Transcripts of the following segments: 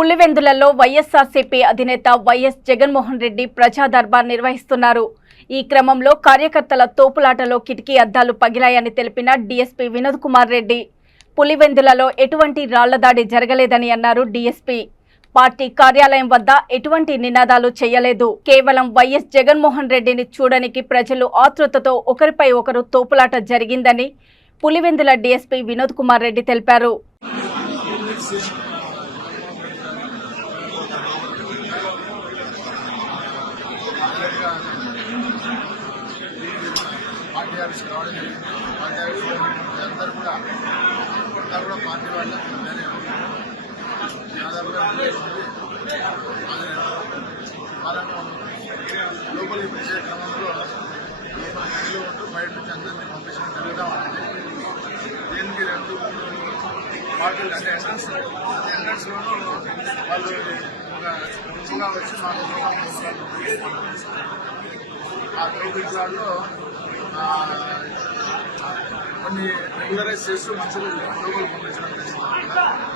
పులివెందులలో వైఎస్ఆర్సీపీ అధినేత వైఎస్ జగన్మోహన్ రెడ్డి ప్రజా దర్బార్ నిర్వహిస్తున్నారు. ఈ క్రమంలో కార్యకర్తల తోపులాటలో కిటికీ అద్దాలు పగిలాయని తెలిపిన డీఎస్పీ వినోద్ కుమార్ రెడ్డి, పులివెందులలో ఎటువంటి రాళ్లదాడి జరగలేదని అన్నారు. డీఎస్పీ పార్టీ కార్యాలయం వద్ద ఎటువంటి నినాదాలు చేయలేదు. కేవలం వైఎస్ జగన్మోహన్ రెడ్డిని చూడడానికి ప్రజలు ఆతృతతో ఒకరిపై ఒకరు తోపులాట జరిగిందని పులివెందుల డీఎస్పీ వినోద్ కుమార్ రెడ్డి తెలిపారు. అందరూ కూడా పార్టీ వాళ్ళు వాళ్ళను లోపలికి పిలిచే క్రమంలో ఇంట్లో ఉంటూ బయట నుంచి అందరినీ పంపించడం జరుగుతూ ఉంటుంది. దీనికి 2-3 పార్టీలు అంటే ఎంట్రన్స్లోనూ వాళ్ళు ఒక గుంపుగా వచ్చి ఆ తోపిట్లో కొన్ని రెగ్యులరైజ్ చేస్తూ మనుషులు లోపలికి పంపించడం జరిగింది.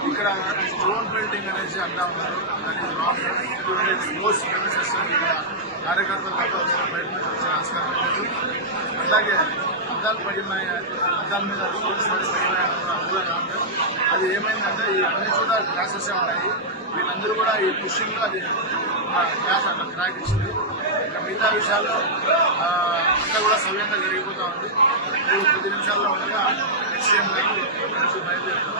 ఇక్కడ స్టోన్ బిల్డింగ్ అనేసి అంటా ఉన్నారు. మోస్ట్ ప్రెమిసెస్ కార్యకర్తలు తప్ప బయట నుంచి వచ్చే ఆస్కారం లేదు. అట్లాగే అద్దాలు పడినాయి, అద్దాల మీద అది ఏమైందంటే ఈ అన్ని కూడా గ్లాసెస్ ఉన్నాయి. వీళ్ళందరూ కూడా ఈ పుష్యంలో అది గ్లాస్ అట్లా క్రాక్ ఇచ్చింది. ఇంకా మిగతా విషయాల్లో అంతా కూడా సవ్యంగా జరిగిపోతూ ఉంది. 10 నిమిషాల్లో ఉండగా ఎక్స్చేంజ్ బయలుదేరుతాం.